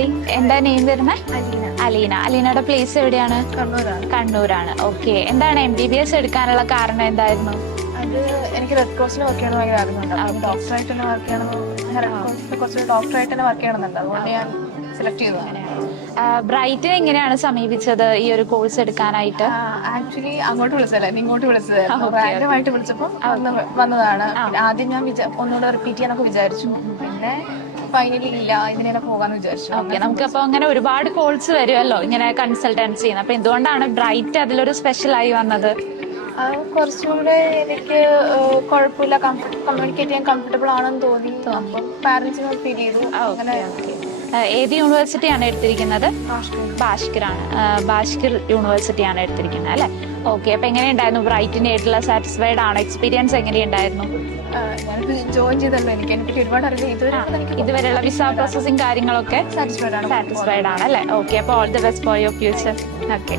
Hi, എന്താ name വരുന്നത്? Aleena. Aleena. അലീനയുടെ place എവിടെയാണ്? കണ്ണൂരാണ്. കണ്ണൂരാണ്. ഓക്കെ. എന്താണ് MBBS എടുക്കാനുള്ള കാരണം എന്തായിരുന്നു? അത് എനിക്ക് റെഡ് ക്രോസിൽ വർക്ക് ചെയ്യണം ഭയങ്കര ആഗ്രഹമുണ്ട്. അപ്പോൾ ഡോക്ടറായിട്ട് തന്നെ വർക്ക് ചെയ്യണം, റെഡ് ക്രോസിൽ കുറച്ച് ഡോക്ടറായിട്ട് തന്നെ വർക്ക് ചെയ്യണമെന്നുണ്ട്. അതുകൊണ്ട് ഞാൻ സെലക്ട് ചെയ്തതാണ്. ബ്രൈറ്റിനെ എങ്ങനെയാണ് സമീപിച്ചത് ഈ ഒരു കോഴ്സ് എടുക്കാനായിട്ട്? ആക്ച്വലി അങ്ങോട്ട് വിളിച്ചതല്ല, ഇങ്ങോട്ട് വിളിച്ചതായിരുന്നു. Okay, റാൻഡമായിട്ട് വിളിച്ചപ്പോൾ വന്നതാണ്. ആദ്യം ഞാൻ ഒന്നുകൂടെ റിപ്പീറ്റ് ചെയ്യാനൊക്കെ വിചാരിച്ചു. പിന്നെ ഫൈനലി ഇല്ല, ഇതിനെ തന്നെ പോകാന്ന് വിചാരിച്ചു. ഓക്കെ. നമുക്കപ്പോ അങ്ങനെ ഒരുപാട് കോഴ്സ് വരുമല്ലോ ഇങ്ങനെ കൺസൾട്ടൻസി ചെയ്യുന്നത്. അപ്പൊ എന്തുകൊണ്ടാണ് ബ്രൈറ്റ് അതിലൊരു സ്പെഷ്യൽ ആയി വന്നത്? അത് കുറച്ചുകൂടെ എനിക്ക് കുഴപ്പമില്ല, കമ്മ്യൂണിക്കേറ്റ് ചെയ്യാൻ കംഫർട്ടബിൾ ആണെന്ന് തോന്നി. അപ്പം പാരന്റ്സിന് ഫീൽ ചെയ്തു. അങ്ങനെ ഏത് യൂണിവേഴ്സിറ്റിയാണ് എടുത്തിരിക്കുന്നത്? ഭാഷ്കരാണ്. ഭാഷ്കർ യൂണിവേഴ്സിറ്റിയാണ് എടുത്തിരിക്കുന്നത് അല്ലെ? ഓക്കെ. അപ്പൊ എങ്ങനെയുണ്ടായിരുന്നു ബ്രൈറ്റിന്റെ ആയിട്ടുള്ള സാറ്റിസ്ഫൈഡ് ആണോ? എക്സ്പീരിയൻസ് എങ്ങനെയുണ്ടായിരുന്നു? ഞാനിപ്പോ ജോയിൻ ചെയ്തല്ലോ, എനിക്ക് അതിനെപ്പറ്റി ഒരുപാട് അറിയില്ല. ഇതുവരെയുള്ള വിസ പ്രോസസിങ് കാര്യങ്ങളൊക്കെ സാറ്റിസ്ഫൈഡ് ആണ്. സാറ്റിസ്ഫൈഡ് ആണ് അല്ലേ? ഓക്കെ. അപ്പോൾ all the best for your future. Okay.